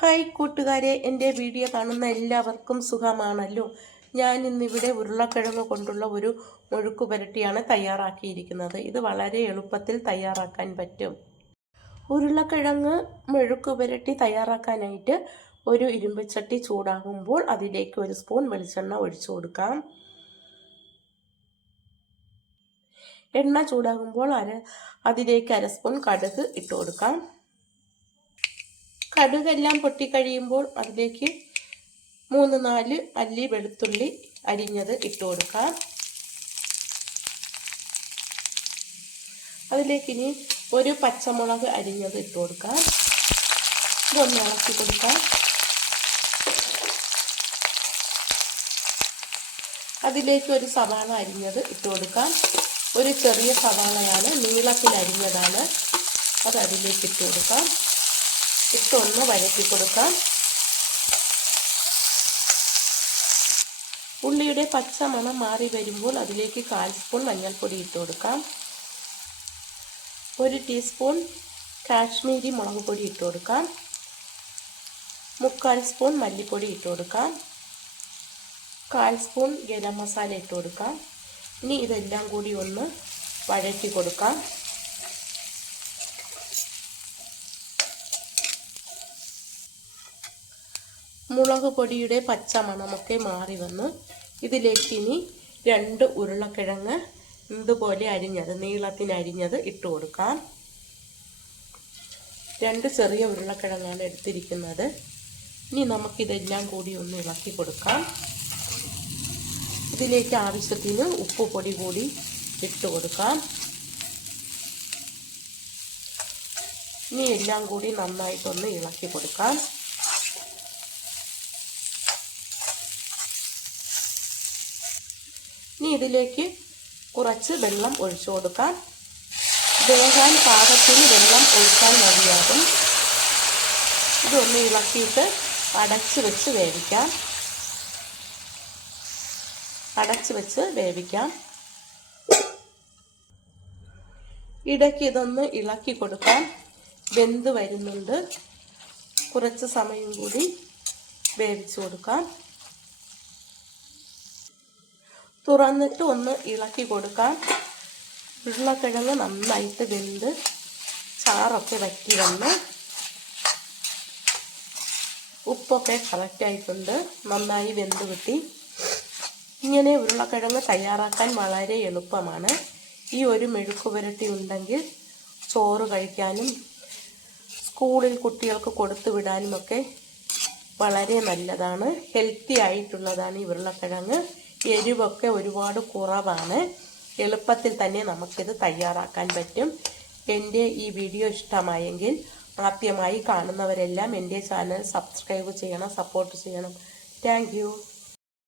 Hi കൂട്ടുകാരെ, എൻ്റെ video കാണുന്ന എല്ലാവർക്കും സുഖമാണല്ലോ. ഞാൻ ഇന്നിവിടെ ഉരുളക്കിഴങ്ങ് കൊണ്ടുള്ള ഒരു മെഴുക്ക് പുരട്ടിയാണ് തയ്യാറാക്കിയിരിക്കുന്നത്. ഇത് വളരെ എളുപ്പത്തിൽ തയ്യാറാക്കാൻ പറ്റും. ഉരുളക്കിഴങ്ങ് മെഴുക്ക് പുരട്ടി തയ്യാറാക്കാനായിട്ട് ഒരു ഇരുമ്പ് ചട്ടി ചൂടാകുമ്പോൾ അതിലേക്ക് 1 സ്പൂൺ വെളിച്ചെണ്ണ ഒഴിച്ചു കൊടുക്കാം. എണ്ണ ചൂടാകുമ്പോൾ അതിലേക്ക് 1/2 സ്പൂൺ കടുക് ഇട്ട് കൊടുക്കാം. കടുകെല്ലാം പൊട്ടിക്കഴിയുമ്പോൾ അതിലേക്ക് 3-4 അല്ലി വെളുത്തുള്ളി അരിഞ്ഞത് ഇട്ട് കൊടുക്കാം. അതിലേക്ക് ഇനി ഒരു പച്ചമുളക് അരിഞ്ഞത് ഇട്ട് കൊടുക്കാം. ഇതൊന്ന് ഇളക്കി കൊടുക്കാം. അതിലേക്ക് ഒരു സവാള അരിഞ്ഞത് ഇട്ട് കൊടുക്കാം. ഒരു ചെറിയ സവാളയാണ്, നീളത്തിൽ അരിഞ്ഞതാണ്. അത് അതിലേക്ക് ഇട്ട് കൊടുക്കാം. ഇട്ടൊന്ന് വഴറ്റി കൊടുക്കാം. ഉള്ളിയുടെ പച്ച മണം മാറി വരുമ്പോൾ അതിലേക്ക് 1/4 സ്പൂൺ മഞ്ഞൾപ്പൊടി ഇട്ട് കൊടുക്കാം. 1 ടീസ്പൂൺ കാശ്മീരി മുളക് പൊടി ഇട്ട് കൊടുക്കാം. 3/4 സ്പൂൺ മല്ലിപ്പൊടി ഇട്ട് കൊടുക്കാം. 1/4 സ്പൂൺ ഗരം മസാല ഇട്ട് കൊടുക്കാം. ഇനി ഇതെല്ലാം കൂടി ഒന്ന് വഴറ്റി കൊടുക്കാം. മുളക് പൊടിയുടെ പച്ച മണമൊക്കെ മാറി വന്ന് ഇതിലേക്ക് ഇനി 2 ഉരുളക്കിഴങ്ങ് ഇതുപോലെ അരിഞ്ഞത്, നീളത്തിന് അരിഞ്ഞത് ഇട്ട് കൊടുക്കാം. 2 ചെറിയ ഉരുളക്കിഴങ്ങാണ് എടുത്തിരിക്കുന്നത്. ഇനി നമുക്കിതെല്ലാം കൂടി ഒന്ന് ഇളക്കി കൊടുക്കാം. ഇതിലേക്ക് ആവശ്യത്തിന് ഉപ്പ് പൊടി കൂടി ഇട്ട് കൊടുക്കാം. ഇനി എല്ലാം കൂടി നന്നായിട്ടൊന്ന് ഇളക്കി കൊടുക്കാം. ഇനി ഇതിലേക്ക് കുറച്ച് വെള്ളം ഒഴിച്ചു കൊടുക്കാം. വേകാൻ പാകത്തിന് വെള്ളം ഒഴിക്കാൻ മതിയാകും. ഇതൊന്ന് ഇളക്കിയിട്ട് അടച്ച് വെച്ച് വേവിക്കാം. ഇടയ്ക്ക് ഇതൊന്ന് ഇളക്കി കൊടുക്കാം. വെന്ത് വരുന്നുണ്ട്. കുറച്ച് സമയം കൂടി വേവിച്ചു കൊടുക്കാം. തുറന്നിട്ട് ഒന്ന് ഇളക്കി കൊടുക്കാം. ഉരുളക്കിഴങ്ങ് നന്നായിട്ട് വെന്ത് ചാറൊക്കെ വറ്റി വന്ന് ഉപ്പൊക്കെ കറക്റ്റായിട്ടുണ്ട്. നന്നായി വെന്ത് കിട്ടി. ഇങ്ങനെ ഉരുളക്കിഴങ്ങ് തയ്യാറാക്കാൻ വളരെ എളുപ്പമാണ്. ഈ ഒരു മെഴുക്ക് പുരട്ടി ഉണ്ടെങ്കിൽ ചോറ് കഴിക്കാനും സ്കൂളിൽ കുട്ടികൾക്ക് കൊടുത്തു വിടാനുമൊക്കെ വളരെ നല്ലതാണ്. ഹെൽത്തി ആയിട്ടുള്ളതാണ് ഈ ഉരുളക്കിഴങ്ങ്. എരിവൊക്കെ ഒരുപാട് കുറവാണ്. എളുപ്പത്തിൽ തന്നെ നമുക്കിത് തയ്യാറാക്കാൻ പറ്റും. എൻ്റെ ഈ വീഡിയോ ഇഷ്ടമായെങ്കിൽ ആദ്യമായി കാണുന്നവരെല്ലാം എൻ്റെ ചാനൽ സബ്സ്ക്രൈബ് ചെയ്യണം, സപ്പോർട്ട് ചെയ്യണം. Thank you.